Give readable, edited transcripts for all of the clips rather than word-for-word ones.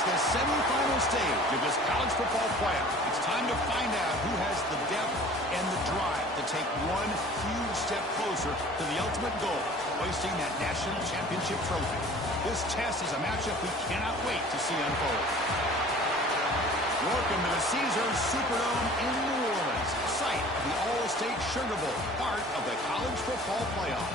It's the semifinal stage of this college football playoff. It's time to find out who has the depth and the drive to take one huge step closer to the ultimate goal, hoisting that national championship trophy. This test is a matchup we cannot wait to see unfold. Welcome to the Caesars Superdome in New Orleans, site of the All-State Sugar Bowl, part of the college football playoff.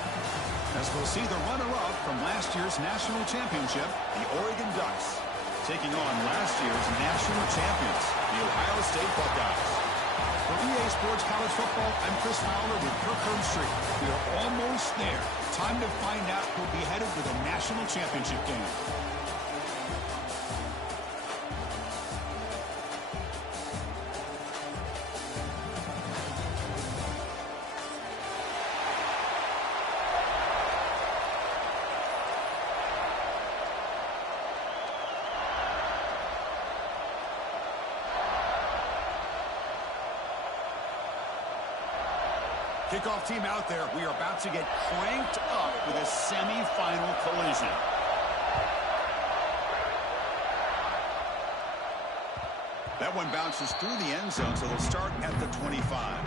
As we'll see the runner-up from last year's national championship, the Oregon Ducks, taking on last year's national champions, the Ohio State Buckeyes. For EA Sports College Football, I'm Chris Fowler with Kirk Herbstreit. We are almost there. Time to find out who'll be headed to the national championship game. Kickoff team out there. We are about to get cranked up with a semi-final collision. That one bounces through the end zone, so they'll start at the 25.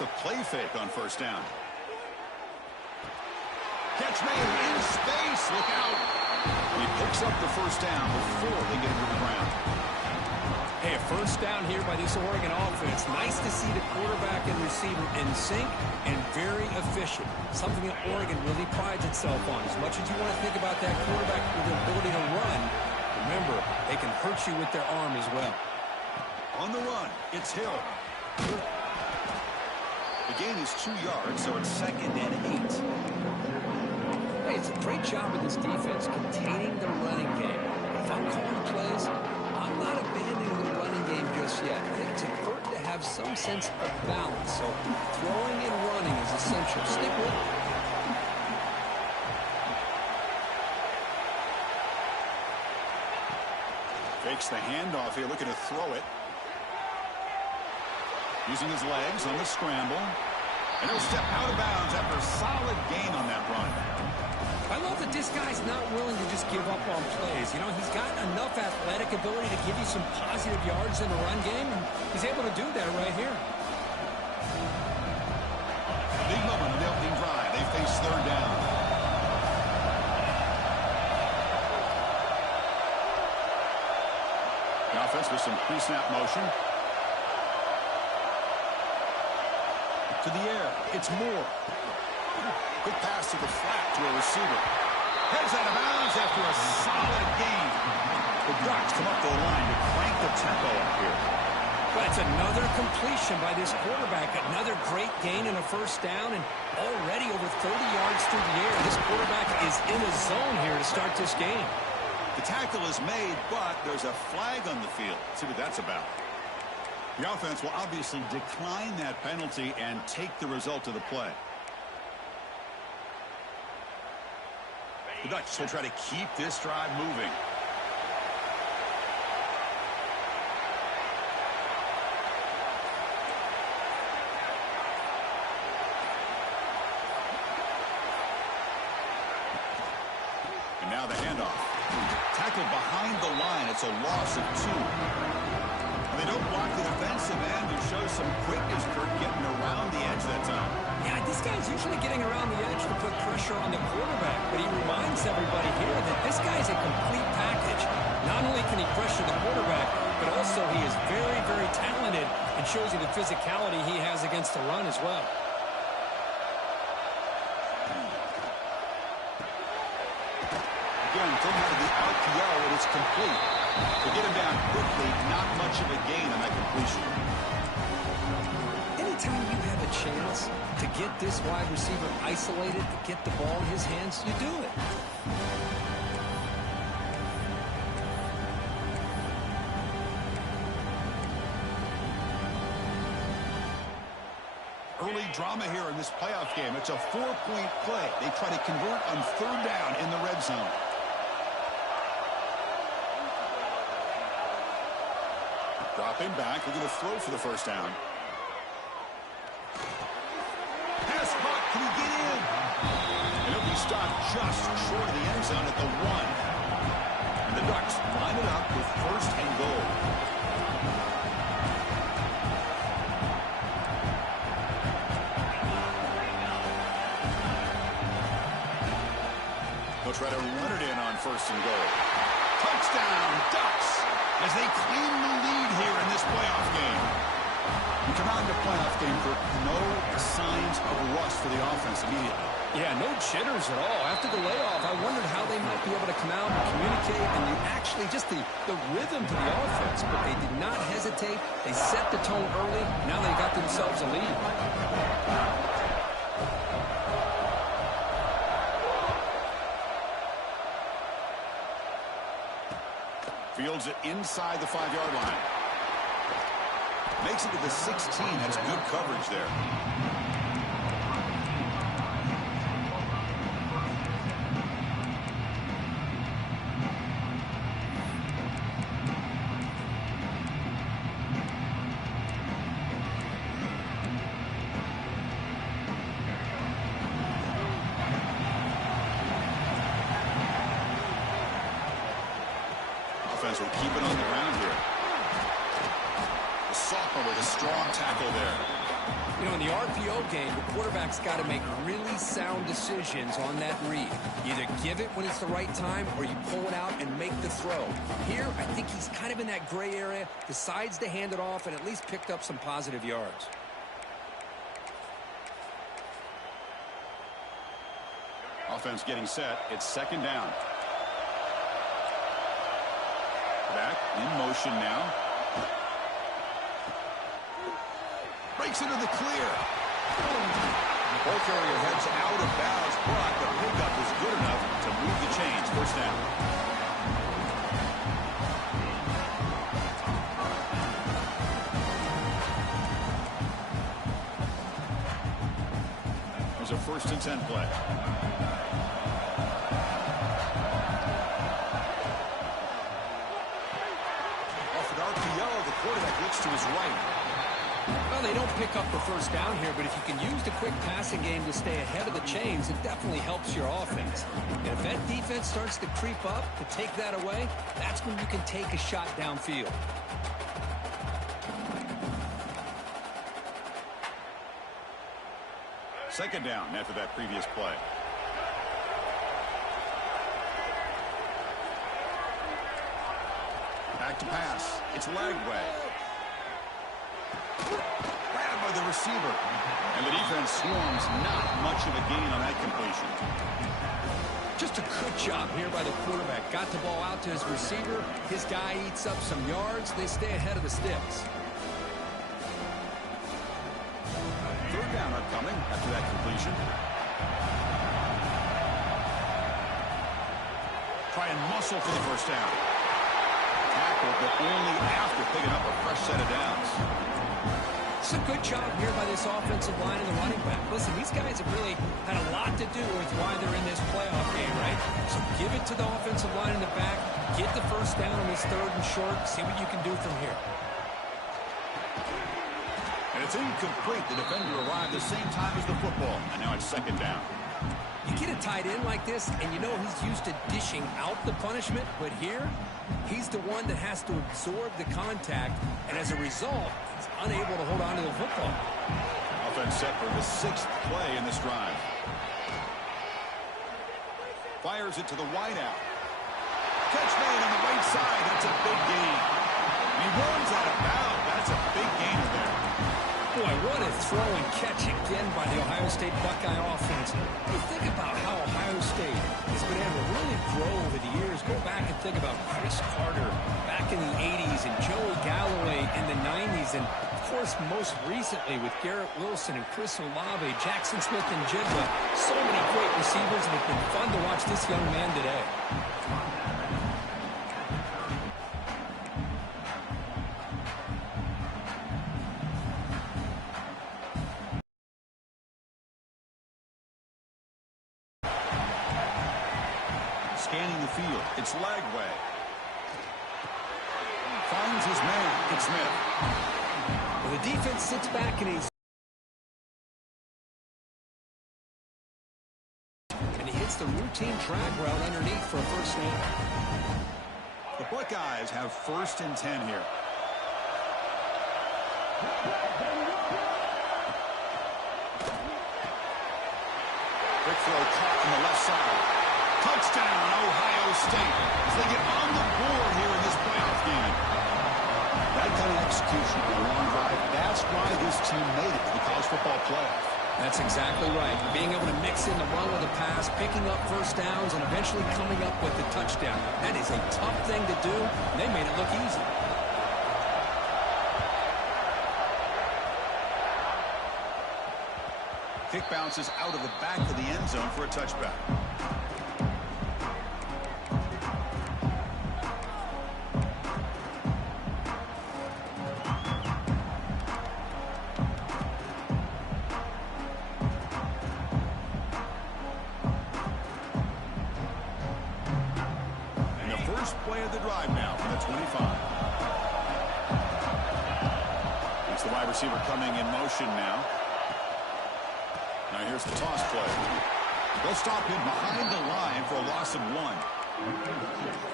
The play fake on first down. Catch made in space. Look out. He picks up the first down before they get it to the ground. Hey, a first down here by this Oregon offense. Nice to see the quarterback and receiver in sync and very efficient. Something that Oregon really prides itself on. As much as you want to think about that quarterback with the ability to run, remember, they can hurt you with their arm as well. On the run, it's Hill. The gain is 2 yards, so it's 2nd and 8. Hey, it's a great job of this defense containing the running game. If I'm calling plays, I'm not abandoning the running game just yet. I think it's important to have some sense of balance. So throwing and running is essential. Stick with it. Fakes the handoff here, looking to throw it. Using his legs on the scramble. And he'll step out of bounds after a solid gain on that run. I love that this guy's not willing to just give up on plays. You know, he's got enough athletic ability to give you some positive yards in the run game, and he's able to do that right here. Big moment on the opening drive. They face third down. The offense with some pre-snap motion. To the air, it's Moore. Quick pass to the flat to a receiver. Heads out of bounds after a solid gain. The Ducks come up the line to crank the tempo up here. But it's another completion by this quarterback. Another great gain and a first down, and already over 30 yards through the air. This quarterback is in a zone here to start this game. The tackle is made, but there's a flag on the field. Let's see what that's about. The offense will obviously decline that penalty and take the result of the play. The Ducks will try to keep this drive moving. And now the handoff. Tackled behind the line. It's a loss of 2. They don't block the defensive end and show some quickness for getting around the edge that time. Yeah, this guy's usually getting around the edge to put pressure on the quarterback, but he reminds everybody here that this guy's a complete package. Not only can he pressure the quarterback, but also he is very, very talented and shows you the physicality he has against the run as well. Again, from out of the RPO, and it's complete. They get him down quickly, not much of a gain on that completion. Anytime you have a chance to get this wide receiver isolated, to get the ball in his hands, you do it. Early drama here in this playoff game. It's a 4-point play. They try to convert on 3rd down in the red zone. Drop him back. They're going to throw for the 1st down. Pass caught. Can he get in? And he'll be stopped just short of the end zone at the 1. And the Ducks line it up with 1st and goal. They'll try to run it in on 1st and goal. Touchdown, Ducks, as they claim the lead here in this playoff game. We come out in the playoff game for no signs of rust for the offense immediately. Yeah, no jitters at all. After the layoff, I wondered how they might be able to come out and communicate and actually just the rhythm to the offense. But they did not hesitate. They set the tone early. Now they got themselves a lead. Fields it inside the 5-yard line. Makes it to the 16. That's good coverage there. Offense will keep it on the ground here. The sophomore with a strong tackle there. You know, in the RPO game, the quarterback's got to make really sound decisions on that read. You either give it when it's the right time or you pull it out and make the throw. Here, I think he's kind of in that gray area, decides to hand it off and at least picked up some positive yards. Offense getting set. It's 2nd down. Back in motion now. Breaks into the clear. Ball carrier heads out of bounds, but the pickup is good enough to move the chains. 1st down. There's a 1st and 10 play. Quarterback looks to his right. Well, they don't pick up the 1st down here, but if you can use the quick passing game to stay ahead of the chains, it definitely helps your offense. And if that defense starts to creep up to take that away, that's when you can take a shot downfield. Second down after that previous play. Back to pass. It's Lagway. Grabbed by the receiver. And the defense swarms. Not much of a gain on that completion. Just a good job here by the quarterback. Got the ball out to his receiver. His guy eats up some yards. They stay ahead of the sticks. 3rd down upcoming after that completion. Try and muscle for the 1st down. Tackle, but only after picking up a fresh set of downs. It's a good job here by this offensive line and the running back. Listen, these guys have really had a lot to do with why they're in this playoff game, right? So give it to the offensive line in the back. Get the 1st down on this 3rd and short. See what you can do from here. And it's incomplete. The defender arrived the same time as the football. And now it's 2nd down. You get a tight end like this, and you know he's used to dishing out the punishment, but here, he's the one that has to absorb the contact, and as a result, he's unable to hold on to the football. Offense set for the 6th play in this drive. Fires it to the wideout. Catch made on the right side. That's a big gain. He runs out of bounds. That's a big gainer there. Boy, what a throw and catch again by the Ohio State Buckeye offense. You think about how Ohio State has been able to really grow over the years. Go back back and think about Chris Carter back in the 80s and Joey Galloway in the 90s, and, of course, most recently with Garrett Wilson and Chris Olave, Jackson Smith and Jigba. So many great receivers, and it's been fun to watch this young man today. Scanning the field. It's Lagway. Finds his man. It's Smith. Well, the defense sits back and he hits the routine drag route underneath for a first down. The Buckeyes have 1st and 10 here. Quick throw caught on the left side. Touchdown, Ohio State, as they get on the board here in this playoff game. That kind of execution on a long drive, that's why this team made it to the college football playoff. That's exactly right. Being able to mix in the run with the pass, picking up first downs, and eventually coming up with the touchdown. That is a tough thing to do. They made it look easy. Kick bounces out of the back of the end zone for a touchback. Play of the drive now from the 25. It's the wide receiver coming in motion now. Now here's the toss play. They'll stop him behind the line for a loss of 1.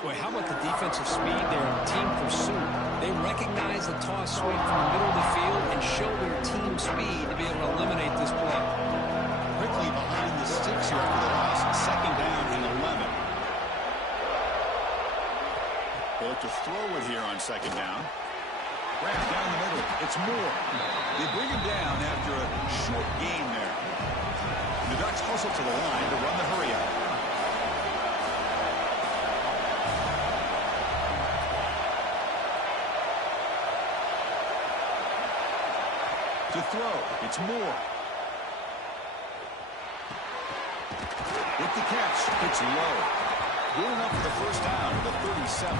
Boy, how about the defensive speed there in team pursuit? They recognize the toss sweep from the middle of the field and show their team speed to be able to eliminate this play. Quickly behind the sticks here for the loss. 2nd down and 11. They look to throw it here on 2nd down. Wrapped down the middle. It's Moore. They bring him down after a short gain there. The Ducks hustle to the line to run the hurry out. To throw, it's Moore. With the catch, it's low. Good enough for the first down at the 37.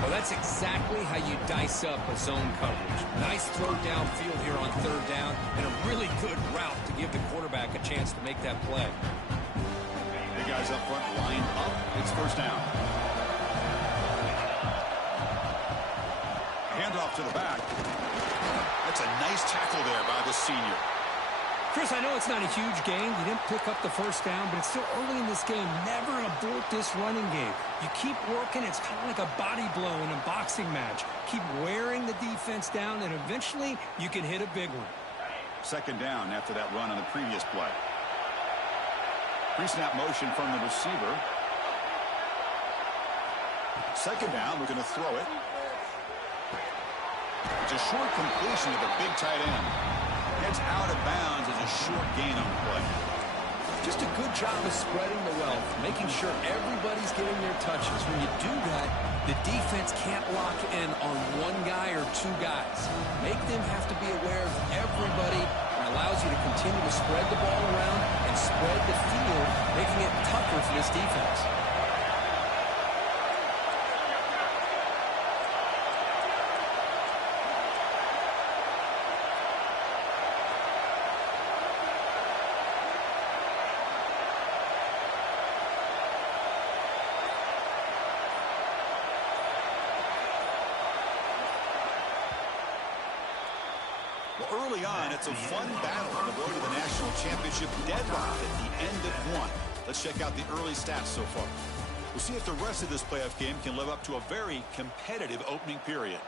Well, that's exactly how you dice up a zone coverage. Nice throw downfield here on 3rd down, and a really good route to give the quarterback a chance to make that play. The guys up front lined up. It's 1st down. Handoff to the back. That's a nice tackle there by the senior. Chris, I know it's not a huge gain. You didn't pick up the first down, but it's still early in this game. Never abort this running game. You keep working. It's kind of like a body blow in a boxing match. Keep wearing the defense down, and eventually you can hit a big one. 2nd down after that run on the previous play. Pre-snap motion from the receiver. 2nd down, we're going to throw it. It's a short completion to the big tight end. Gets out of bounds as a short gain on the play. Just a good job of spreading the wealth, making sure everybody's getting their touches. When you do that, the defense can't lock in on one guy or 2 guys. Make them have to be aware of everybody, and allows you to continue to spread the ball around and spread the field, making it tougher for this defense. Early on, it's a fun battle on the road to the national championship, deadlocked at the end of 1. Let's check out the early stats so far. We'll see if the rest of this playoff game can live up to a very competitive opening period.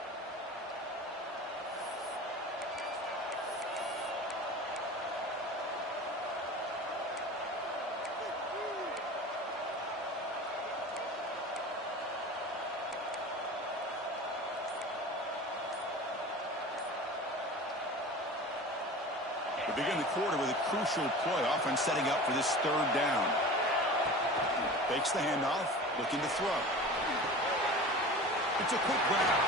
We begin the quarter with a crucial play, often setting up for this 3rd down. Fakes the handoff, looking to throw. It's a quick grab.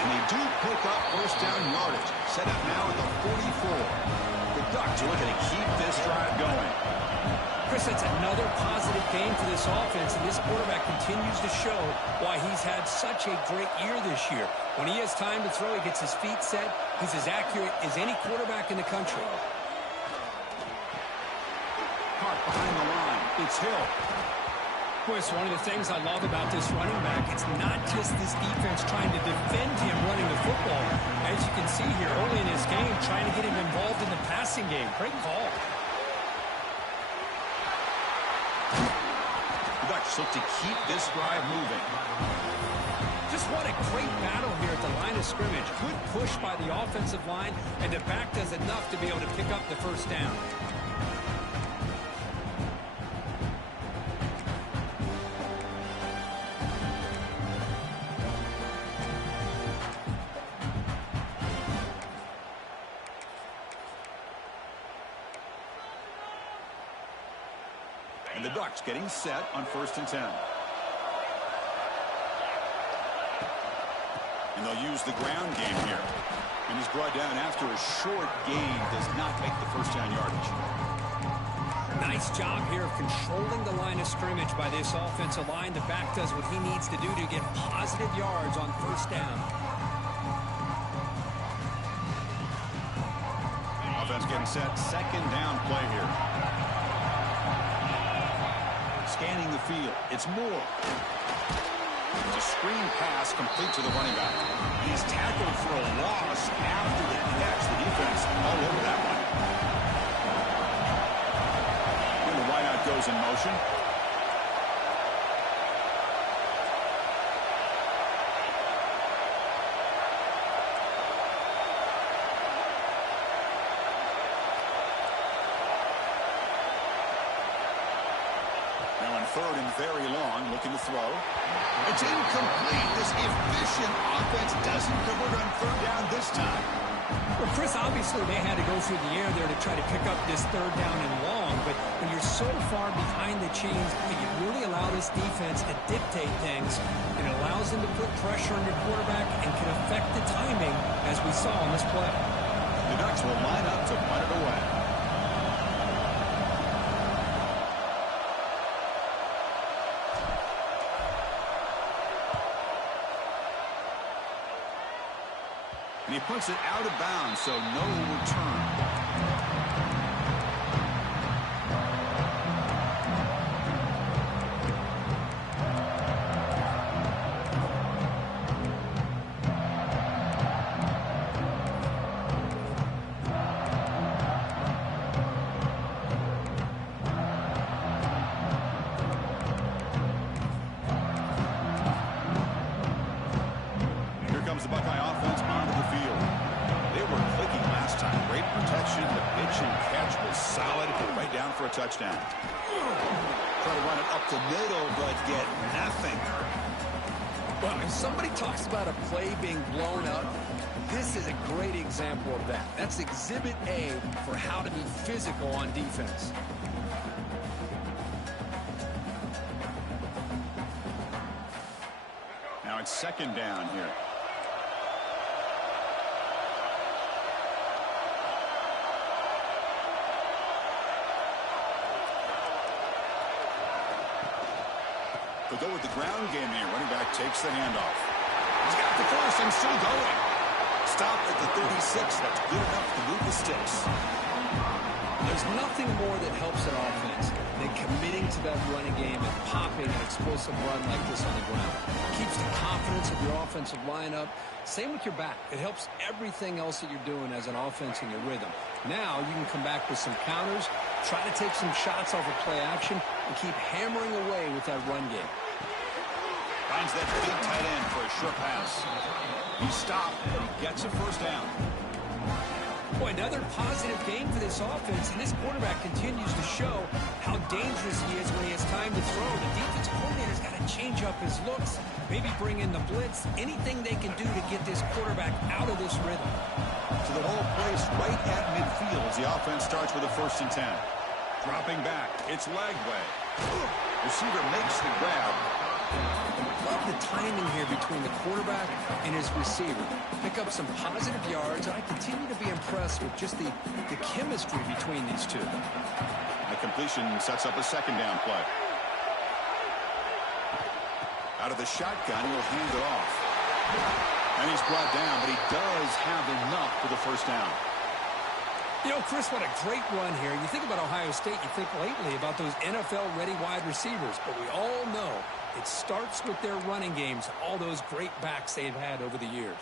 And they do pick up first down yardage. Set up now at the 44. The Ducks are looking to keep this drive going. Chris, that's another positive game for this offense, and this quarterback continues to show why he's had such a great year this year. When he has time to throw, he gets his feet set. He's as accurate as any quarterback in the country. Caught behind the line. It's Hill. Chris, one of the things I love about this running back, it's not just this defense trying to defend him running the football. As you can see here early in this game, trying to get him involved in the passing game. Great call. The Ducks look to keep this drive moving. Just what a great battle here at the line of scrimmage. Good push by the offensive line, and the back does enough to be able to pick up the first down. And the Ducks getting set on 1st and 10. And they'll use the ground game here. And he's brought down after a short gain. Does not make the first down yardage. Nice job here of controlling the line of scrimmage by this offensive line. The back does what he needs to do to get positive yards on first down. Offense getting set. 2nd down play here. Scanning the field. It's Moore. It's a screen pass complete to the running back. He's tackled for a loss after the catch. The defense all over that one. And the wideout goes in motion. Now in 3rd and very long, looking to throw. It's incomplete. This efficient offense doesn't convert on 3rd down this time. Well, Chris, obviously they had to go through the air there to try to pick up this 3rd down and long, but when you're so far behind the chains, you really allow this defense to dictate things. It allows them to put pressure on your quarterback and can affect the timing, as we saw on this play. The Ducks will line up to punt it away. And he puts it out of bounds, so no return. Here comes the Buckeye offense onto the field. They were clicking last time. Great protection. The pitch and catch was solid. Right down for a touchdown. Try to run it up the middle, but get nothing. Well, if somebody talks about a play being blown up, this is a great example of that. That's Exhibit A for how to be physical on defense. Now it's 2nd down here. They'll go with the ground game here. Running back takes the handoff. He's got the first and still going. Stop at the 36. That's good enough to move the sticks. There's nothing more that helps an offense than committing to that running game and popping an explosive run like this on the ground. It keeps the confidence of your offensive lineup. Same with your back. It helps everything else that you're doing as an offense in your rhythm. Now you can come back with some counters, try to take some shots off of play action, and keep hammering away with that run game. Finds that big tight end for a short pass. He stopped, but he gets a first down. Boy, another positive game for this offense, and this quarterback continues to show how dangerous he is when he has time to throw. The defensive coordinator's got to change up his looks, maybe bring in the blitz, anything they can do to get this quarterback out of this rhythm. So the whole place right at midfield as the offense starts with a 1st and 10. Dropping back, it's Lagway. Receiver makes the grab. Love the timing here between the quarterback and his receiver. Pick up some positive yards, and I continue to be impressed with just the chemistry between these two. The completion sets up a second down play. Out of the shotgun, he'll hand it off. And he's brought down, but he does have enough for the first down. You know, Chris, what a great run here. You think about Ohio State, you think lately about those NFL-ready wide receivers, but we all know it starts with their running games, all those great backs they've had over the years.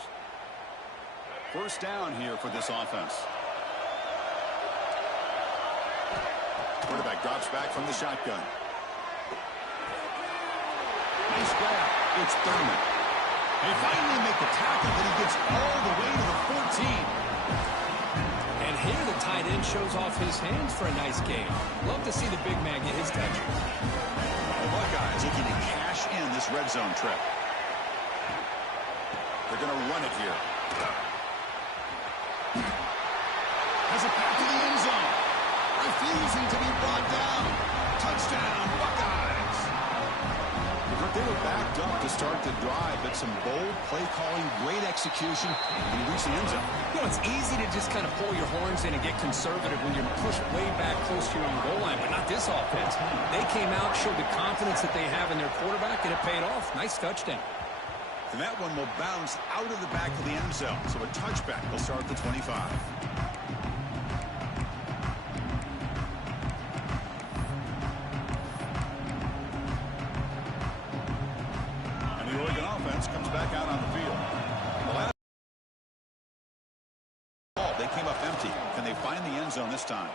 First down here for this offense. Quarterback drops back from the shotgun. Nice grab. It's Thurman. They finally make the tackle, but he gets all the way to the 14. And here the tight end shows off his hands for a nice game. Love to see the big man get his touches. The Buckeyes looking to cash in this red zone trip. They're going to run it here. Has a pass to the end zone. Refusing to be brought down. Touchdown, Buckeyes. They were backed up to start the drive, but some bold play calling, great execution, and he reached the end zone. You know, it's easy to just kind of pull your horns in and get conservative when you're pushed way back close to your own goal line, but not this offense. They came out, showed the confidence that they have in their quarterback, and it paid off. Nice touchdown. And that one will bounce out of the back of the end zone, so a touchback will start at the 25. Comes back out on the field. The last ball, they came up empty. Can they find the end zone this time?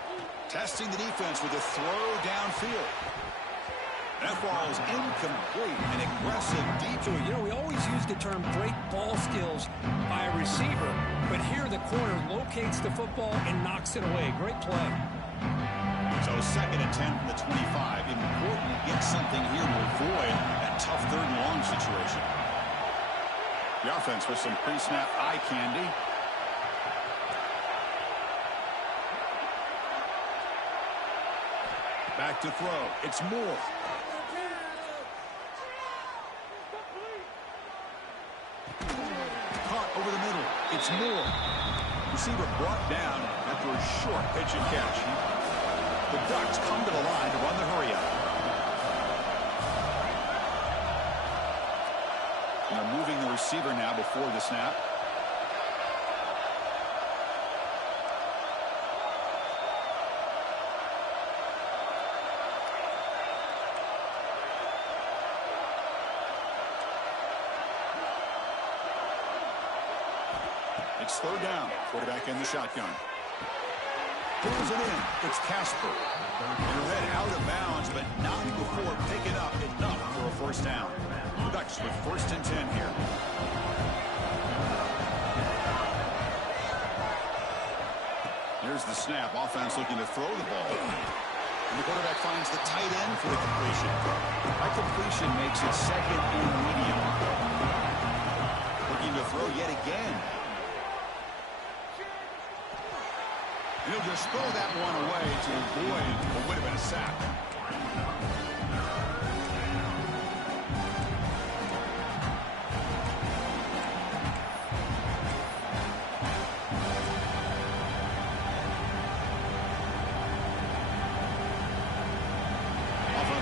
Testing the defense with a throw downfield. That ball is incomplete. An aggressive detour. You know, we always use the term great ball skills by a receiver, but here the corner locates the football and knocks it away. Great play. So second and 10 from the 25. Important to get something here to avoid that tough third and long situation. The offense with some pre-snap eye candy. Back to throw. It's Moore. Caught over the middle. It's Moore. Receiver brought down after a short pitch and catch. The Ducks come to the line to run the hurry-up. They're moving the receiver now before the snap. It's third down. Quarterback in the shotgun. Pulls it in. It's Casper. They're led out of bounds, but not before picking up enough for a first down. Ducks with first and 10 here. Here's the snap. Offense looking to throw the ball. And the quarterback finds the tight end for the completion. That completion makes it second and medium. Looking to throw yet again. And he'll just throw that one away to avoid what would have been a sack.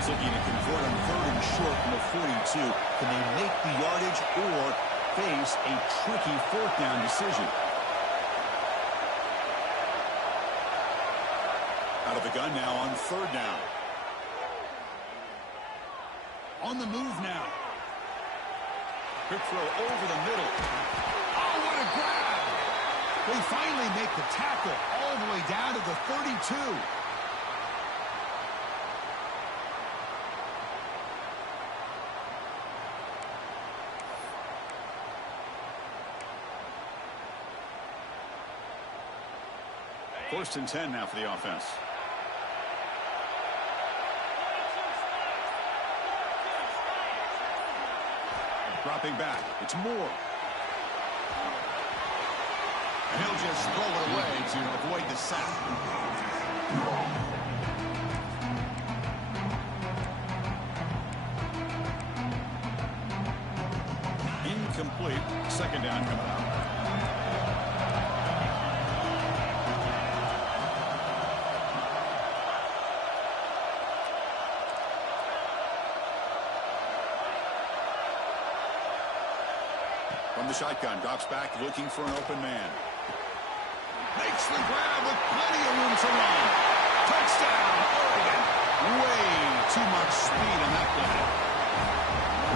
Looking to convert on third and short from the 42. Can they make the yardage or face a tricky fourth down decision? Out of the gun now on third down. On the move now. Quick throw over the middle. Oh, what a grab! They finally make the tackle all the way down to the 32. First and 10 now for the offense. Dropping back. It's Moore. And he'll just throw it away to avoid the sack. second down coming up. From the shotgun, drops back looking for an open man. Makes the grab with plenty of room to run. Touchdown, Oregon. Way too much speed on that play.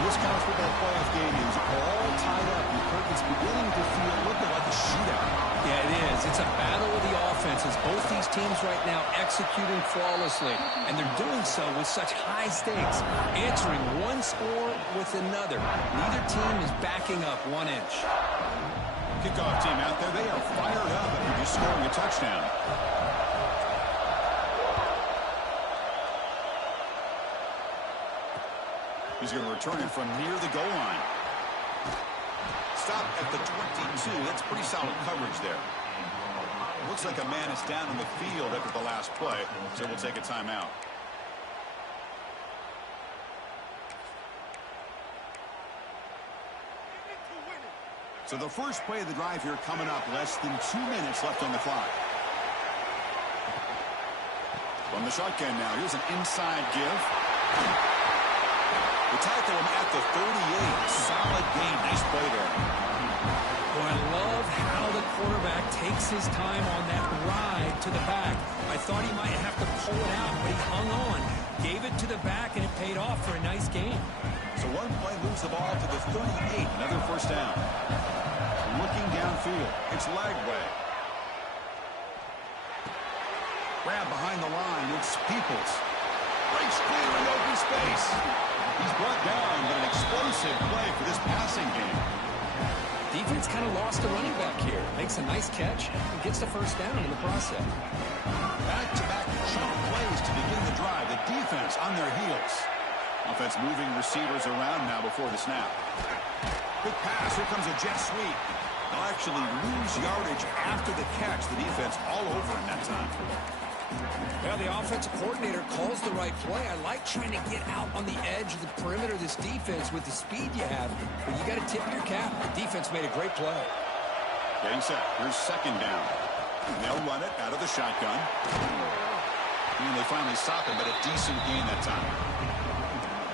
This college football playoff game is all tied up. It's beginning to feel looking like a shootout. Yeah, it is. It's a battle of the offenses. Both these teams right now executing flawlessly, and they're doing so with such high stakes, answering one score with another. Neither team is backing up 1 inch. Kickoff team out there, they are fired up after just scoring a touchdown. He's going to return it from near the goal line. Stop at the 22. That's pretty solid coverage there. Looks like a man is down in the field after the last play, so we'll take a timeout. So the first play of the drive here coming up, less than 2 minutes left on the clock. From the shotgun now, here's an inside give. The tackle him at the 38. Solid gain. Nice play there. Boy, I love how the quarterback takes his time on that ride to the back. I thought he might have to pull it out, but he hung on. Gave it to the back, and it paid off for a nice gain. So one play moves the ball to the 38. Another first down. Looking downfield. It's Lagway. Grab behind the line. It's Peoples. Breaks clear in open space. He's brought down, but an explosive play for this passing game. Defense kind of lost a running back here. Makes a nice catch and gets the first down in the process. Back-to-back chunk plays to begin the drive. The defense on their heels. Offense moving receivers around now before the snap. Quick pass. Here comes a jet sweep. They'll actually lose yardage after the catch. The defense all over in that time. Well, the offensive coordinator calls the right play. I like trying to get out on the edge of the perimeter of this defense with the speed you have, but you got to tip your cap. The defense made a great play. Getting set. Here's second down. They'll run it out of the shotgun. And they finally stop him, but a decent gain that time.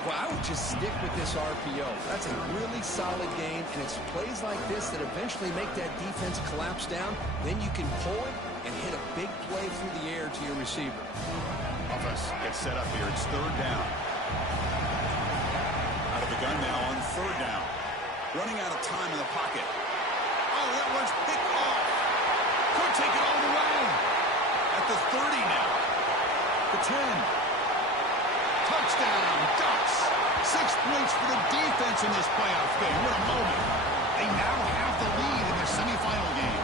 Well, I would just stick with this RPO. That's a really solid gain, and it's plays like this that eventually make that defense collapse down. Then you can pull it and hit a big play through the air to your receiver. Offense gets set up here. It's third down. Out of the gun now on third down. Running out of time in the pocket. Oh, that one's picked off. Could take it all the way. At the 30 now. The 10. Touchdown, Ducks. 6 points for the defense in this playoff game. What a moment. They now have the lead in their semifinal game.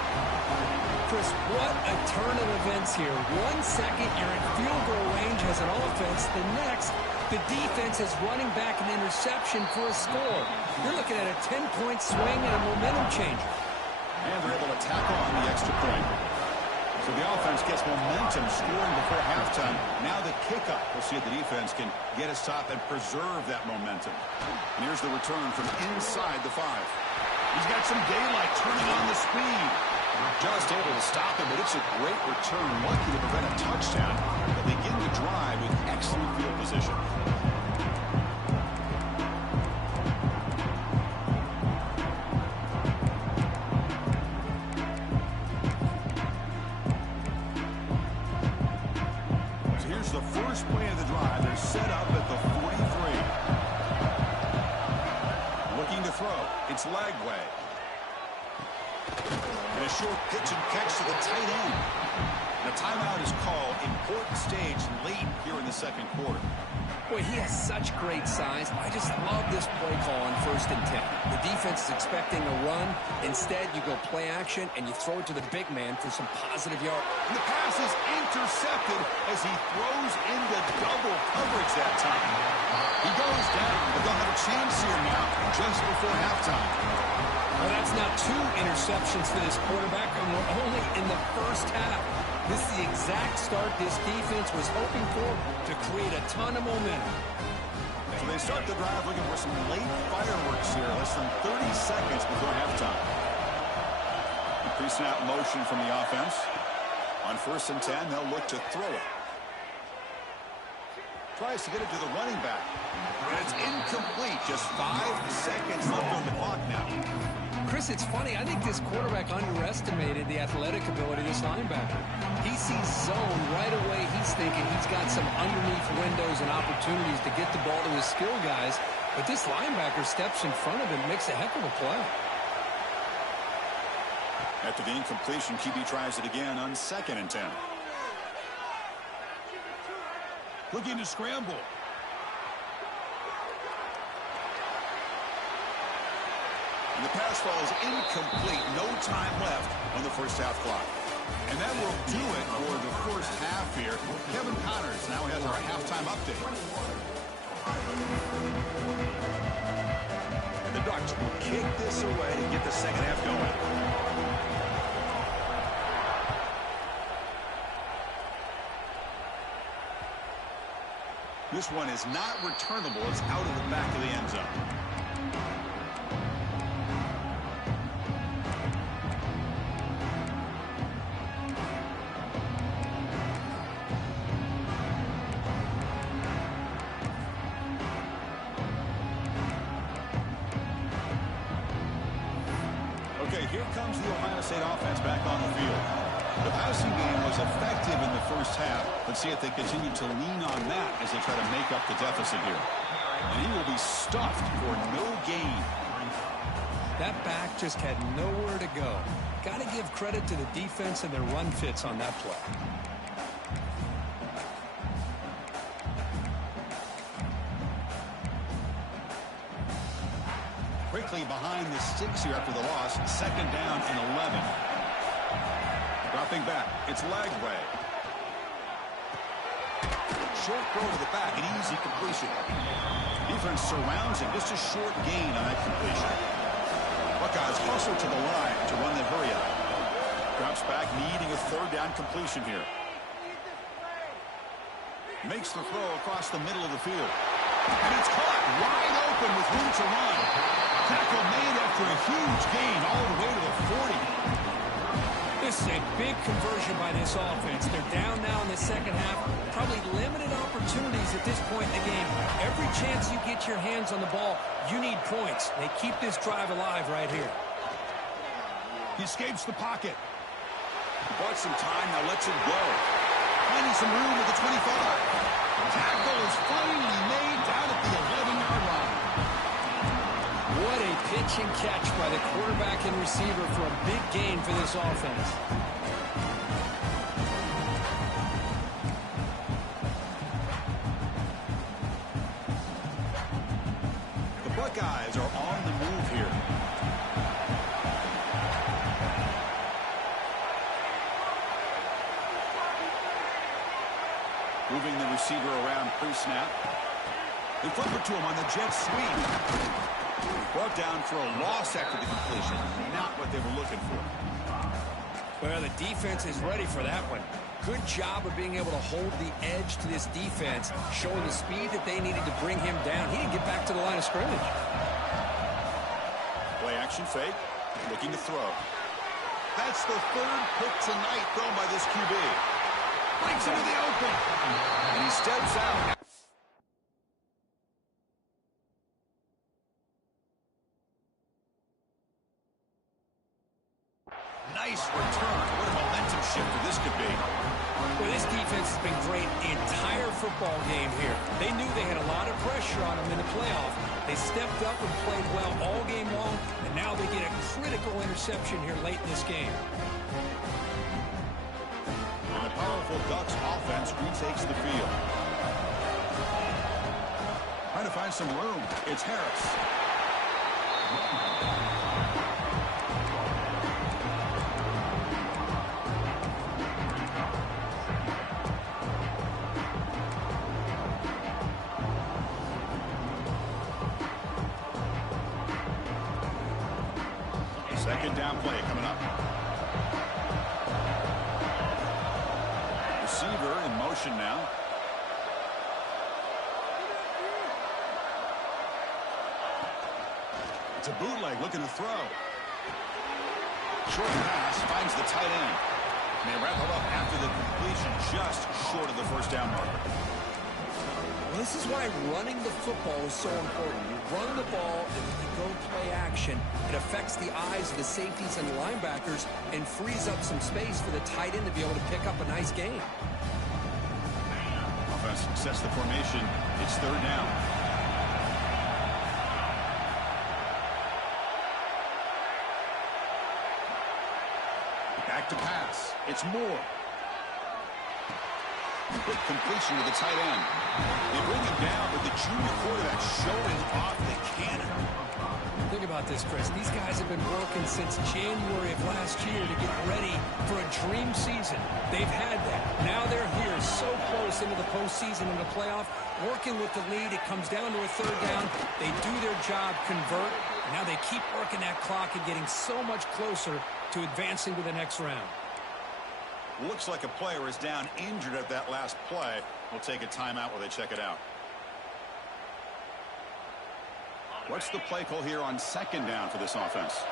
Chris, what a turn of events here. 1 second, you're in field goal range as an offense. The next, the defense is running back an interception for a score. You're looking at a 10-point swing and a momentum changer. And they're able to tackle on the extra point. So the offense gets momentum scoring before halftime. Now the kickoff. We'll see if the defense can get a stop and preserve that momentum. And here's the return from inside the 5. He's got some daylight turning on the speed. Just able to stop him, but it's a great return. Lucky to prevent a touchdown. But begin the drive with excellent field position. The first play of the drive. They're set up at the 43. Looking to throw. It's Lagway. And a short pitch and catch to the tight end. And a timeout is called. Important stage late here in the second quarter. Boy, he has such great size. I just love this play call on 1st and 10. The defense is expecting a run. Instead, you go play action, and you throw it to the big man for some positive yard. And the pass is intercepted as he throws into double coverage that time. He goes down, but they'll have a chance here now just before halftime. Well, that's now 2 interceptions for this quarterback, and we're only in the first half. This is the exact start this defense was hoping for to create a ton of momentum. So they They start the drive looking for some late fireworks here. Less than 30 seconds before halftime. Pre-snap motion from the offense. On 1st and 10, they'll look to throw it. Tries to get it to the running back. And it's incomplete. Just 5 seconds left on the clock now. Chris, it's funny. I think this quarterback underestimated the athletic ability of this linebacker. He sees zone right away. He's thinking he's got some underneath windows and opportunities to get the ball to his skill guys. But this linebacker steps in front of him, makes a heck of a play. After the incompletion, QB tries it again on 2nd and 10. Looking to scramble. And the pass falls incomplete. No time left on the first half clock. And that will do it for the first half here. Kevin Connors now has our halftime update. And the Ducks will kick this away to get the second half going. This one is not returnable. It's out of the back of the end zone. Okay, here comes the Ohio State offense back on the field. The passing game was effective in the first half. Let's see if they continue to lean on that as they try to make up the deficit here. And he will be stuffed for no gain. That back just had nowhere to go. Got to give credit to the defense and their run fits on that play. Quickly behind the sticks here after the loss. 2nd down and 11. Dropping back. It's Lagway. Short throw to the back. An easy completion. Defense surrounds him. Just a short gain on that completion. Buckeyes hustle to the line to run the hurry up. Drops back, needing a 3rd down completion here. Makes the throw across the middle of the field. And it's caught wide open with room to run. Tackle made after a huge gain all the way to the 40. This is a big conversion by this offense. They're down now in the second half. Probably limited opportunities at this point in the game. Every chance you get your hands on the ball, you need points. They keep this drive alive right here. He escapes the pocket. He bought some time, now lets it go. Finding some room at the 25. Tackle is finally made down at the 11-yard line. What a pitch and catch by the quarterback and receiver for a big gain for this offense. The Buckeyes are on the move here. Moving the receiver around pre-snap. They flip it to him on the jet sweep. Brought down for a loss after the completion. Not what they were looking for. Well, the defense is ready for that one. Good job of being able to hold the edge to this defense, showing the speed that they needed to bring him down. He didn't get back to the line of scrimmage. Play action fake. Looking to throw. That's the 3rd pick tonight thrown by this QB. Breaks into the open. And he steps out. Nice return. What a momentum shifter this could be. Well, this defense has been great the entire football game here. They knew they had a lot of pressure on them in the playoff. They stepped up and played well all game long, and now they get a critical interception here late in this game. And the powerful Ducks offense retakes the field. Trying to find some room. It's Harris. Second down play coming up. Receiver in motion now. It's a bootleg looking to throw. Short pass finds the tight end. And they wrap it up after the completion just short of the first down marker. Well, this is why running the football is so important. You run the ball and you go play action. It affects the eyes of the safeties and linebackers and frees up some space for the tight end to be able to pick up a nice gain. Offense sets the formation. It's third down. Back to pass. It's Moore. Quick completion to the tight end. They bring him down with the junior quarterback showing off the cannon. Think about this, Chris. These guys have been working since January of last year to get ready for a dream season. They've had that. Now they're here so close into the postseason and the playoff, working with the lead. It comes down to a third down. They do their job, convert. Now they keep working that clock and getting so much closer to advancing to the next round. Looks like a player is down injured at that last play. We'll take a timeout while they check it out. What's the play call here on second down for this offense?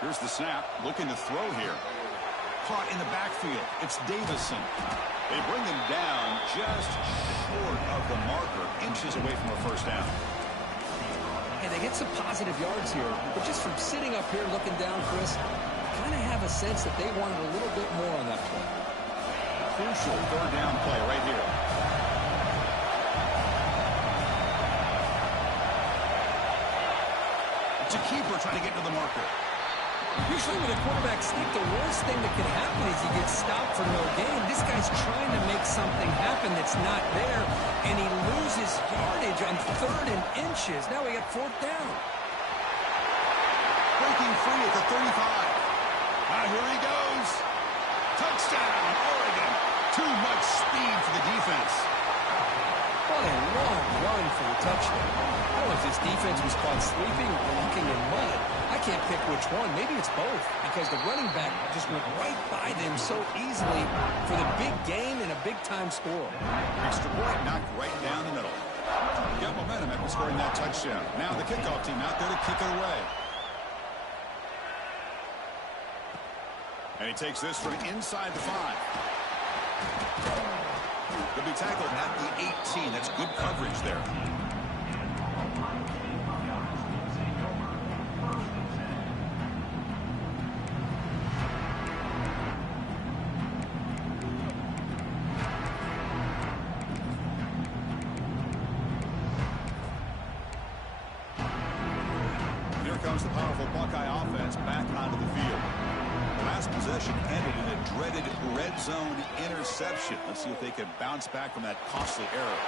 Here's the snap. Looking to throw here. Caught in the backfield. It's Davison. They bring him down just short of the marker. Inches away from a first down. Hey, they get some positive yards here, but just from sitting up here looking down, Chris, kind of have a sense that they wanted a little bit more on that play. Crucial third down play right here. It's a keeper trying to get to the marker. Usually with a quarterback sneak, the worst thing that can happen is he gets stopped for no gain. This guy's trying to make something happen that's not there, and he loses yardage on third and inches. Now we got fourth down. Breaking free at the 35. Here he goes. Touchdown, Oregon. Too much speed for the defense. What a long run for the touchdown. I don't know if this defense was caught sleeping or walking in mud. I can't pick which one. Maybe it's both, because the running back just went right by them so easily for the big gain and a big-time score. Extra point knocked right down the middle. Got momentum after scoring that touchdown. Now the kickoff team out there to kick it away. And he takes this from inside the 5. He'll be tackled at the 18. That's good coverage there. Here comes the powerful Buckeye offense back onto the field. The last possession ended in a dreaded red zone interception. Let's see if they can bounce back from that costly error.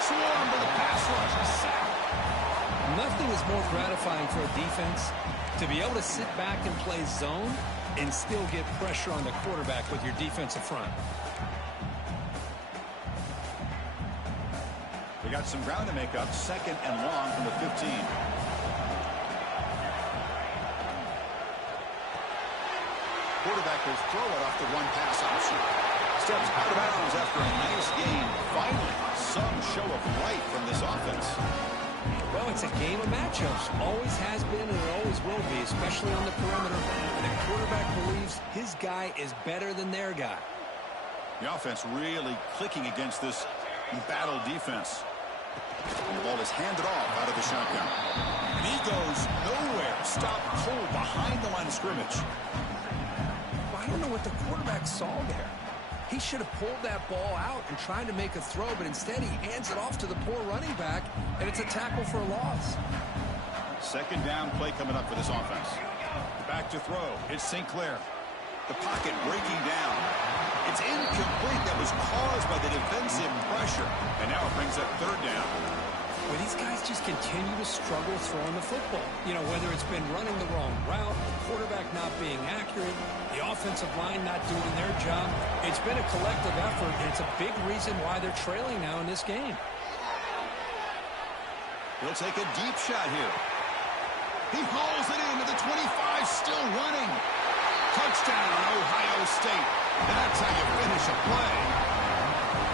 Swarm for the pass rush. Sack. Nothing is more gratifying for a defense to be able to sit back and play zone and still get pressure on the quarterback with your defensive front. They got some ground to make up. Second and long from the 15. Quarterback will throw it off the one-pass option. Steps out of bounds after a nice gain. Finally, some show of life from this offense. Well, it's a game of matchups. Always has been and it always will be, especially on the perimeter. And the quarterback believes his guy is better than their guy. The offense really clicking against this battle defense. And the ball is handed off out of the shotgun. And he goes nowhere. Stopped cold behind the line of scrimmage. I don't know what the quarterback saw there. He should have pulled that ball out and tried to make a throw, but instead he hands it off to the poor running back, and it's a tackle for a loss. Second down play coming up for this offense. Back to throw. It's St. Clair. The pocket breaking down. It's incomplete. That was caused by the defensive pressure. And now it brings up third down. Well, these guys just continue to struggle throwing the football. You know, whether it's been running the wrong route, the quarterback not being accurate, the offensive line not doing their job. It's been a collective effort, and it's a big reason why they're trailing now in this game. He'll take a deep shot here. He hauls it into the 25, still running. Touchdown, Ohio State. That's how you finish a play.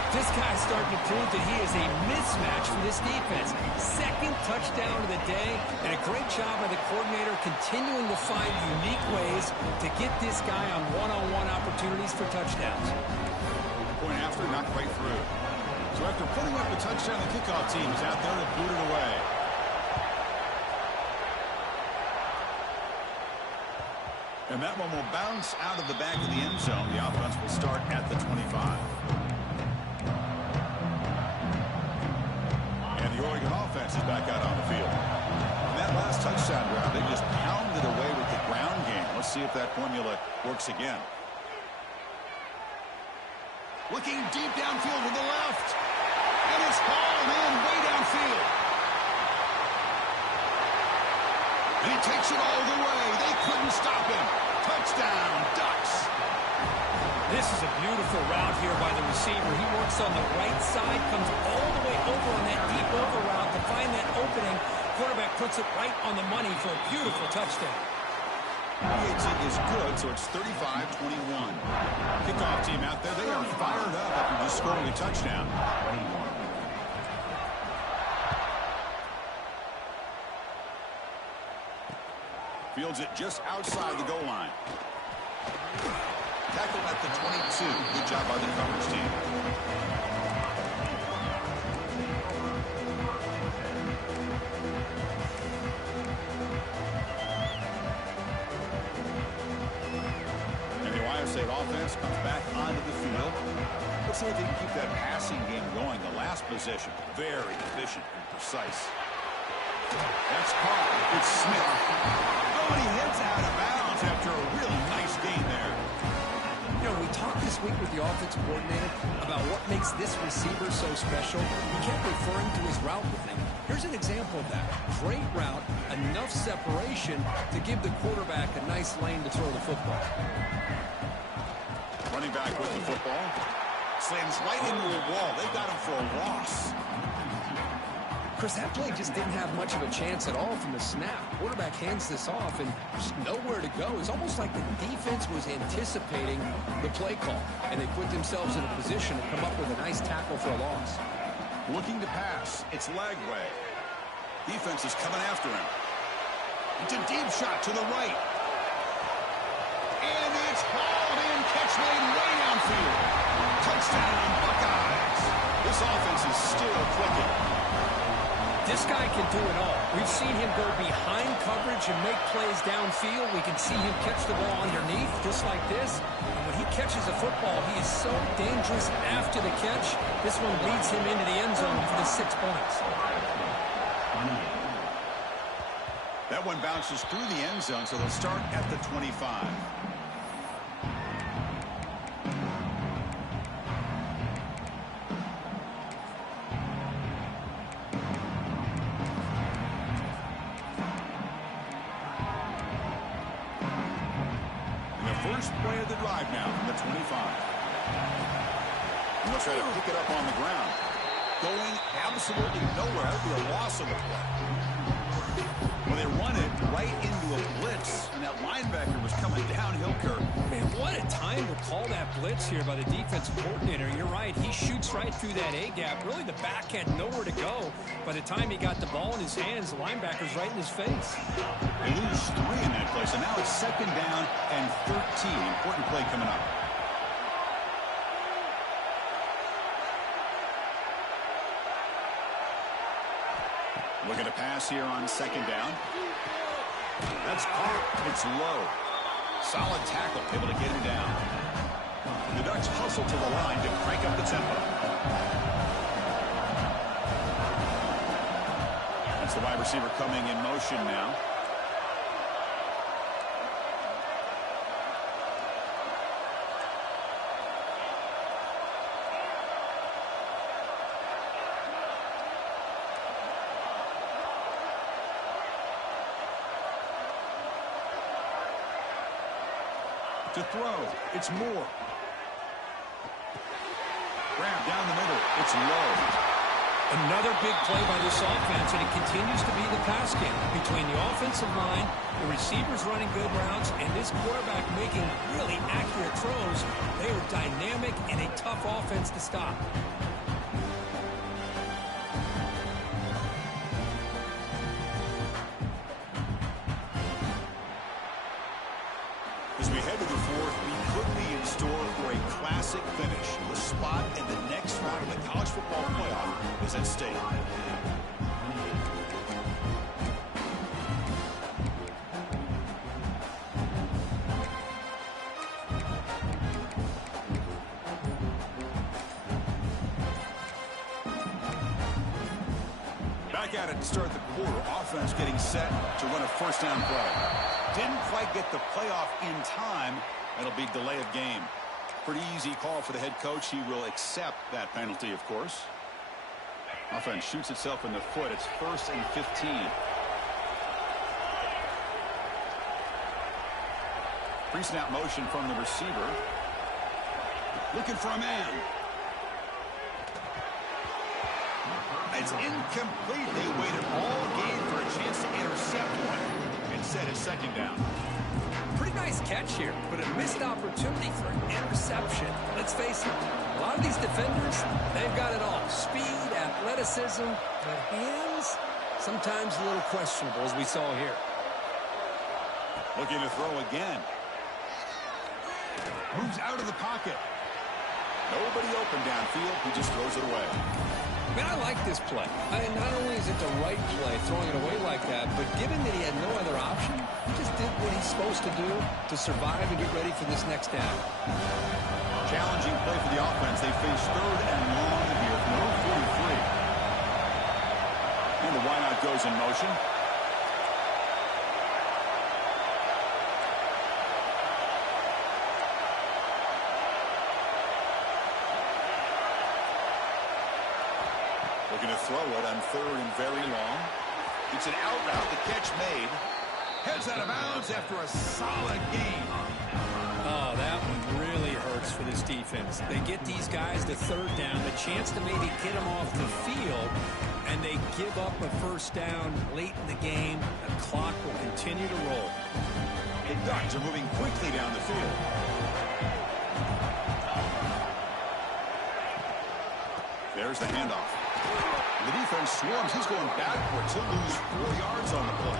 This guy's starting to prove that he is a mismatch for this defense. Second touchdown of the day, and a great job by the coordinator continuing to find unique ways to get this guy on one-on-one opportunities for touchdowns. Point after, not quite through. So after putting up the touchdown, the kickoff team is out there to boot it away. And that one will bounce out of the back of the end zone. The offense will start at the 25. And the Oregon offense is back out on the field. In that last touchdown drive, they just pounded away with the ground game. Let's see if that formula works again. Looking deep downfield to the left. And it's hauled in way downfield. And he takes it all the way. They couldn't stop him. Touchdown, Ducks. This is a beautiful route here by the receiver. He works on the right side, comes all the way over on that deep over route to find that opening. Quarterback puts it right on the money for a beautiful touchdown. PAT is good, so it's 35-21. Kickoff team out there, they are fired up after just scoring a touchdown. Fields it just outside the goal line. Tackled at the 22. Good job by the coverage team. And the Ohio State offense comes back onto the field. Let's see if they can keep that passing game going. The last possession, very efficient and precise. That's caught. It's Smith. Oh, and he heads out of bounds after a really nice gain there. You know, we talked this week with the offensive coordinator about what makes this receiver so special. He kept referring to his route running. Here's an example of that. Great route, enough separation to give the quarterback a nice lane to throw the football. Running back with the football. Slams right into a wall. They got him for a loss. Chris, that play just didn't have much of a chance at all from the snap. Quarterback hands this off and just nowhere to go. It's almost like the defense was anticipating the play call, and they put themselves in a position to come up with a nice tackle for a loss. Looking to pass. It's Lagway. Defense is coming after him. It's a deep shot to the right. And it's hauled in. Catch made way downfield. Touchdown, Buckeyes. This offense is still clicking. This guy can do it all. We've seen him go behind coverage and make plays downfield. We can see him catch the ball underneath, just like this. And when he catches a football, he is so dangerous after the catch. This one leads him into the end zone for the 6 points. That one bounces through the end zone, so they'll start at the 25. First play of the drive now from the 25. And they'll try to pick it up on the ground. Going absolutely nowhere. That would be a loss of the play. Well, they run it right into a blitz, and that linebacker was coming downhill curve. Man, what a time to call that blitz here by the defensive coordinator. You're right. He shoots right through that A-gap. Really, the back had nowhere to go. By the time he got the ball in his hands, the linebacker's right in his face. They lose 3 in that play, so now it's 2nd down and 13. Important play coming up. Looking to pass here on 2nd down. That's caught. It's low. Solid tackle, able to get him down. The Ducks hustle to the line to crank up the tempo. That's the wide receiver coming in motion now. To throw, it's Moore. Grab down the middle, it's low. Another big play by this offense, and it continues to be the pass game between the offensive line, the receivers running good routes, and this quarterback making really accurate throws. They are dynamic and a tough offense to stop. As we head to the fourth, we could be in store for a classic finish. The spot in the next round of the college football playoff is at stake. Back at it to start the quarter. Offense getting set to run a first down play. Didn't quite get the playoff in time. It'll be delay of game. Pretty easy call for the head coach. He will accept that penalty, of course. Offense shoots itself in the foot. It's 1st and 15. Pre-snap motion from the receiver. Looking for a man. It's incomplete. They waited all game for a chance to intercept one. Instead, it's second down. Pretty nice catch here, but a missed opportunity for an interception. Let's face it, a lot of these defenders, they've got it all. Speed, athleticism, but hands, sometimes a little questionable, as we saw here. Looking to throw again. Moves out of the pocket. Nobody open downfield. He just throws it away. Man, I like this play. Not only is it the right play, throwing it away like that, but given that he had no other option, he just did what he's supposed to do to survive and get ready for this next down. Challenging play for the offense. They face 3rd and long here from their 43. And the wideout goes in motion. Looking to throw it on 3rd and very long. It's an out route. The catch made. Heads out of bounds after a solid gain. Oh, that one really hurts for this defense. They get these guys to 3rd down, the chance to maybe get them off the field, and they give up a first down late in the game. The clock will continue to roll. The Ducks are moving quickly down the field. There's the handoff. The defense swarms. He's going backwards. He'll lose 4 yards on the play.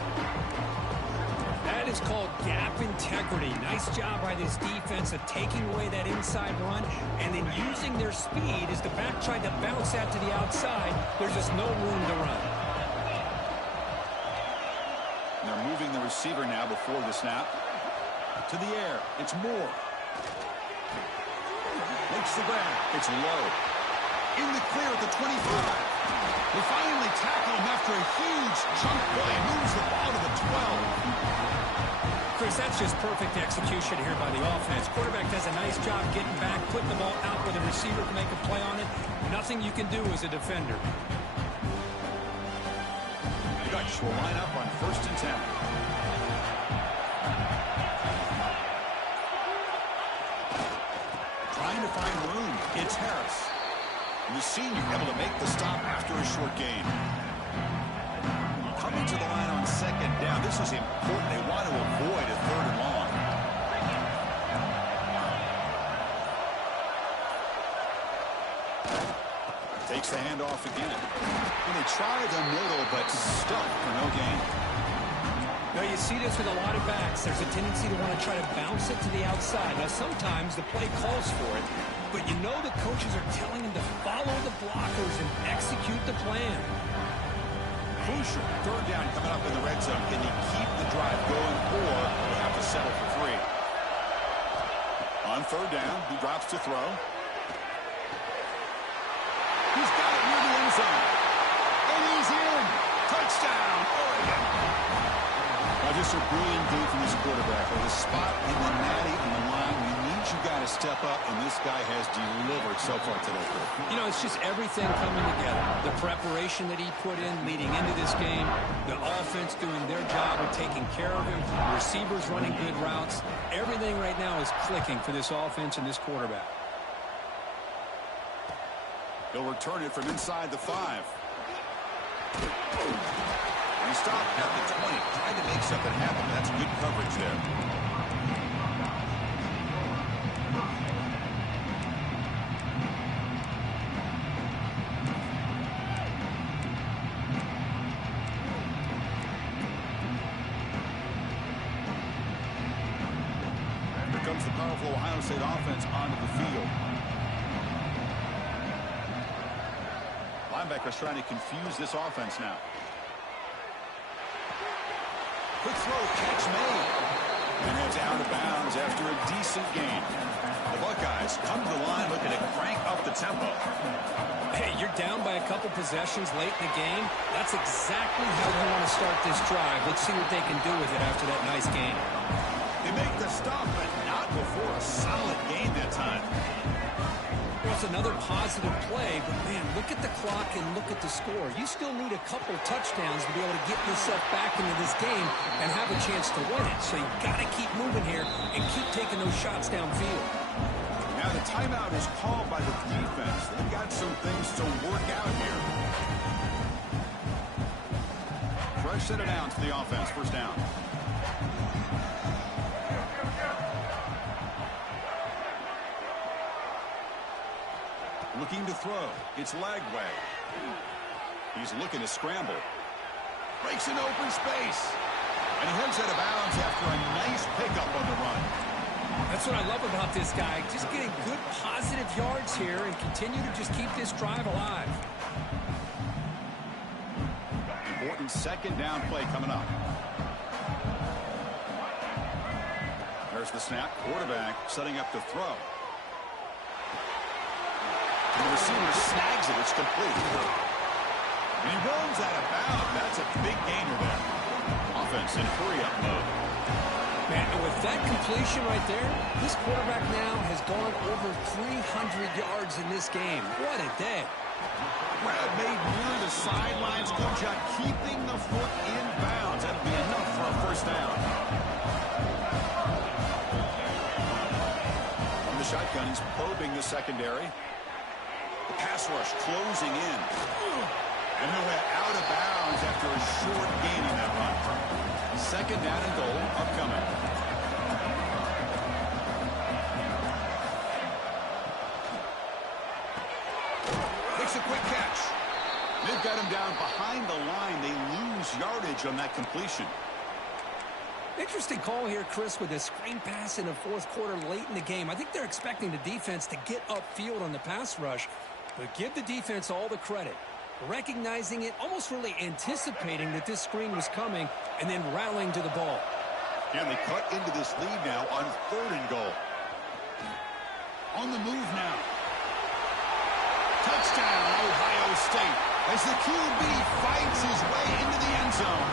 That is called gap integrity. Nice job by this defense of taking away that inside run and then using their speed as the back tried to bounce that to the outside. There's just no room to run. They're moving the receiver now before the snap. To the air. It's Moore. Makes the grab. It's low. In the clear at the 25. They finally tackle him after a huge chunk play. Moves the ball to the 12. Chris, that's just perfect execution here by the offense. Quarterback does a nice job getting back, putting the ball out where the receiver can make a play on it. Nothing you can do as a defender. The Dutch will line up on 1st and 10. Trying to find room. It's Harris. The senior able to make the stop after a short gain. Coming to the line on 2nd down. This is important. They want to avoid a 3rd and long. Takes the handoff again. And they try the middle, but stuck for no gain. Now, you see this with a lot of backs. There's a tendency to want to try to bounce it to the outside. Now, sometimes the play calls for it, but you know the coaches are telling them to follow the blockers and execute the plan. Crucial 3rd down coming up in the red zone. Can he keep the drive going, or they have to settle for 3? On 3rd down, he drops to throw. He's got it near the end zone. And he's in. Touchdown, Oregon. Now, just a brilliant day from this quarterback. With a spot in the natty on the line, we need you guys to step up, and this guy has delivered so far today. You know, it's just everything coming together. The preparation that he put in leading into this game, the offense doing their job of taking care of him, receivers running good routes. Everything right now is clicking for this offense and this quarterback. He'll return it from inside the 5. He stopped at the 20, trying to make something happen. That's good coverage there. Here comes the powerful Ohio State offense onto the field. Linebackers trying to confuse this offense now. Quick throw, catch made. And it's out of bounds after a decent gain. The Buckeyes come to the line looking to crank up the tempo. Hey, you're down by a couple possessions late in the game. That's exactly how you want to start this drive. Let's see what they can do with it after that nice game. They make the stop, but not before a solid gain that time. Well, it's another positive play, but man, look at the clock and look at the score. You still need a couple touchdowns to be able to get yourself back into this game and have a chance to win it. So you got to keep moving here and keep taking those shots downfield. Now the timeout is called by the defense. They've got some things to work out here. Fresh set of downs for the offense. First down. Looking to throw. It's Lagway. He's looking to scramble. Breaks into open space. And he heads out of bounds after a nice pickup on the run. That's what I love about this guy. Just getting good positive yards here and continue to just keep this drive alive. Important second down play coming up. There's the snap. Quarterback setting up to throw. And the receiver snags it. It's complete. And he runs out of bounds. That's a big gainer there. Offense in hurry-up mode. Man, and with that completion right there, this quarterback now has gone over 300 yards in this game. What a day. Grab made near the sidelines. Good job keeping the foot in bounds. That'll be enough for a first down. From the shotgun, he's probing the secondary. The pass rush closing in. And they went out of bounds after a short gain on that run. Second down and goal upcoming. Makes a quick catch. They've got him down behind the line. They lose yardage on that completion. Interesting call here, Chris, with a screen pass in the fourth quarter late in the game. I think they're expecting the defense to get upfield on the pass rush, but give the defense all the credit. Recognizing it, almost really anticipating that this screen was coming, and then rallying to the ball. And they cut into this lead now on third and goal. On the move now. Touchdown, Ohio State, as the QB fights his way into the end zone.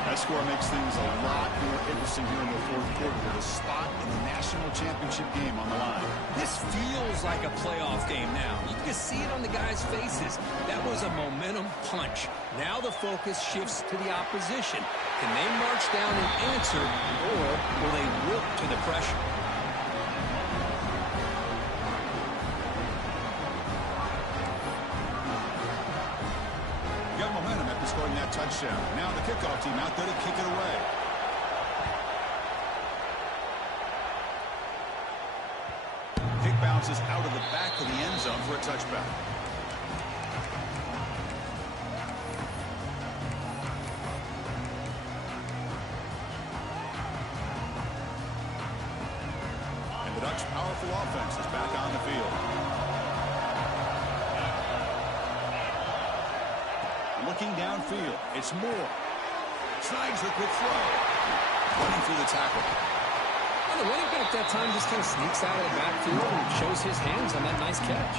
That score makes things a lot more interesting here in the fourth quarter with a spot in the national championship game on the line. This feels like a playoff game now. You can just see it on the guys' faces. That was a momentum punch. Now the focus shifts to the opposition. Can they march down and answer, or will they wilt to the pressure? Got momentum after scoring that touchdown. Now the kickoff team out there to kick it away. Kick bounces out of the back of the end zone for a touchback. And the Ducks' powerful offense is back on the field. Looking downfield, it's Moore. Snags the quick throw. Running through the tackle. Well, the running back that time just kind of sneaks out of the backfield and shows his hands on that nice catch.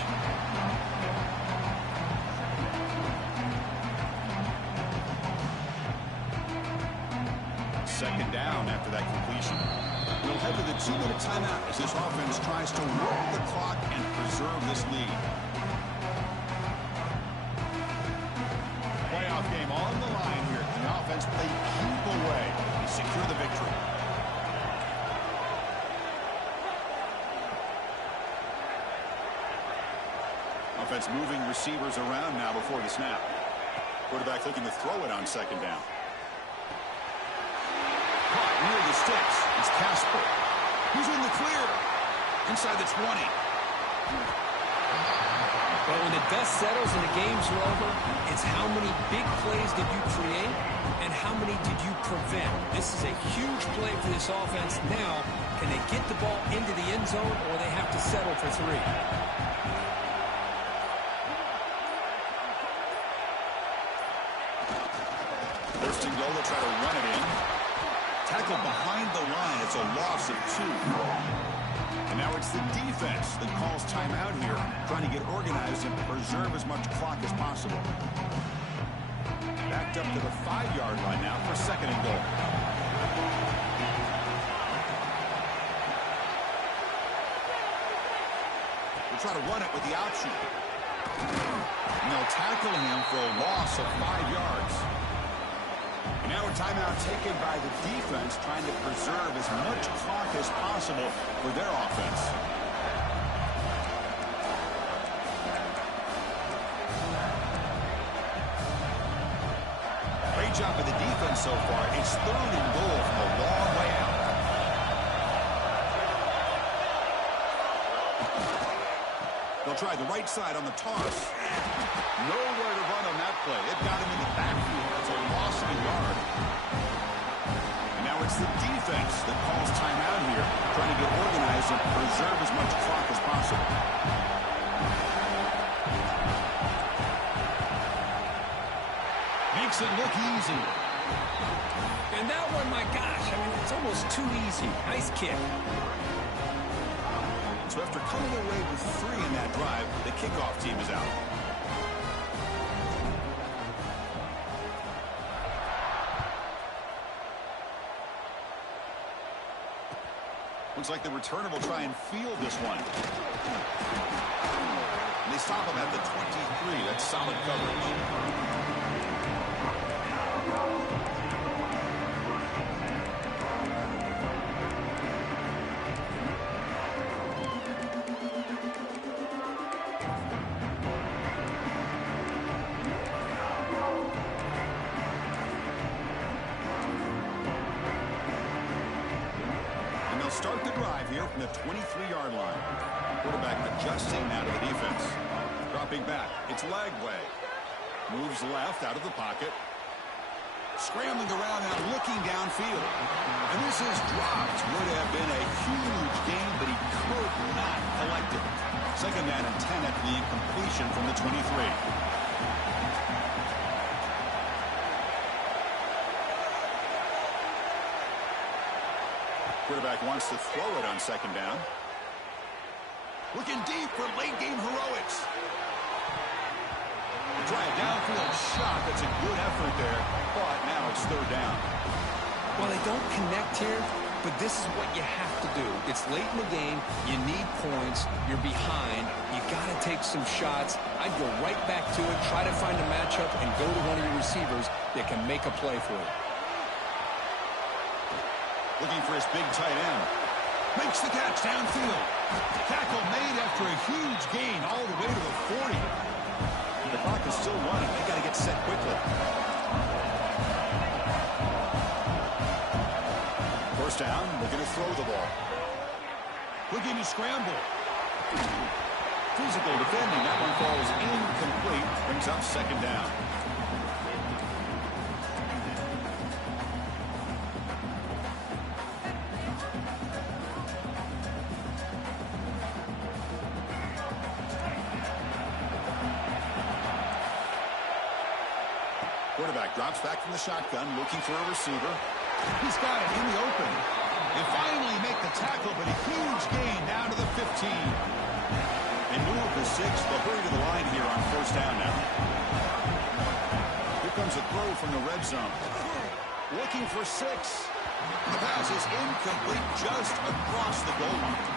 Second down after that completion. We'll head to the 2-minute timeout as this offense tries to work the clock and preserve this lead. Playoff game on the line here. The offense played keep away to secure the victory. A Offense moving receivers around now before the snap. Quarterback looking to throw it on second down. Caught near the sticks. It's Casper. He's in the clear. Inside the 20. But when the dust settles and the game's over, it's how many big plays did you create and how many did you prevent. This is a huge play for this offense. Now, can they get the ball into the end zone or they have to settle for 3? First and goal, they'll try to run it in. Tackle behind the line. It's a loss of 2. And now it's the defense that calls timeout here, trying to get organized and preserve as much clock as possible. Backed up to the 5-yard line now for second and goal. We'll try to run it with the option. And they'll tackle him for a loss of 5 yards. And now a timeout taken by the defense, trying to preserve as much clock as possible for their offense. Great job by the defense so far. It's third and goal from a long way out. They'll try the right side on the toss. Nowhere to run on that play. It got him in the backfield. It's a loss of a yard. And now it's the defense that calls timeout here, trying to get organized and preserve as much clock as possible. Makes it look easy. And that one, my gosh, I mean, it's almost too easy. Nice kick. So after coming away with 3 in that drive, the kickoff team is out. Looks like the returner will try and field this one. And they stop him at the 23. That's solid coverage. Start the drive here from the 23-yard line. Quarterback adjusting now to the defense. Dropping back. It's Lagway. Moves left out of the pocket. Scrambling around now, looking downfield. And this is dropped. Would have been a huge gain, but he could not collect it. Second down and 10 after the incompletion from the 23. Quarterback wants to throw it on second down. Looking deep for late-game heroics. They try a downfield shot. That's a good effort there, but now it's third down. Well, they don't connect here, but this is what you have to do. It's late in the game. You need points. You're behind. You got to take some shots. I'd go right back to it, try to find a matchup, and go to one of your receivers that can make a play for you. Looking for his big tight end. Makes the catch downfield. Tackle made after a huge gain all the way to the 40. The clock is still running. They got to get set quickly. First down, looking to throw the ball. Looking to scramble. Physical defending. That one falls incomplete. Brings up second down. Quarterback drops back from the shotgun, looking for a receiver. He's got it in the open. They finally make the tackle, but a huge gain down to the 15. They move the 6. They'll hurry to the line here on first down now. Here comes a throw from the red zone. Looking for 6. The pass is incomplete just across the goal line.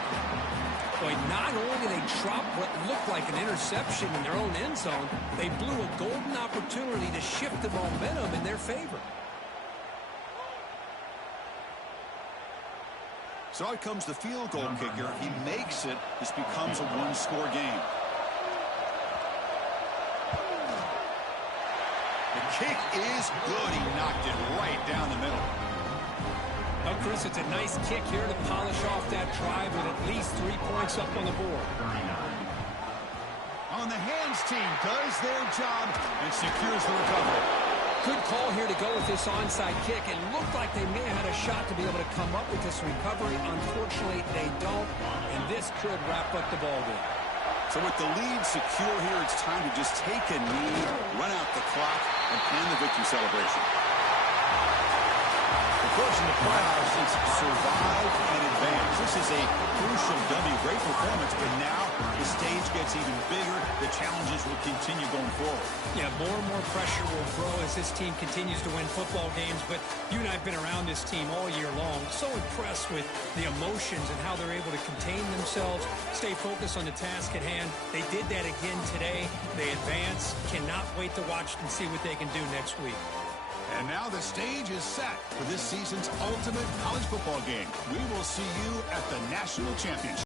Boy, not only did they drop what looked like an interception in their own end zone, they blew a golden opportunity to shift the momentum in their favor. So out comes the field goal kicker. If he makes it, this becomes a one-score game. kick is good. He knocked it right down the middle. Well, Chris, it's a nice kick here to polish off that drive with at least 3 points up on the board. On the hands team does their job and secures the recovery. Good call here to go with this onside kick. It looked like they may have had a shot to be able to come up with this recovery. Unfortunately, they don't, and this could wrap up the ballgame. So with the lead secure here, it's time to just take a knee, run out the clock, and plan the victory celebration. Of course, in the playoffs, it's survive and advance. This is a crucial W. Great performance, but now the stage gets even bigger. The challenges will continue going forward. Yeah, more and more pressure will grow as this team continues to win football games, but you and I have been around this team all year long. So impressed with the emotions and how they're able to contain themselves, stay focused on the task at hand. They did that again today. They advance. Cannot wait to watch and see what they can do next week. And now the stage is set for this season's ultimate college football game. We will see you at the National Championship.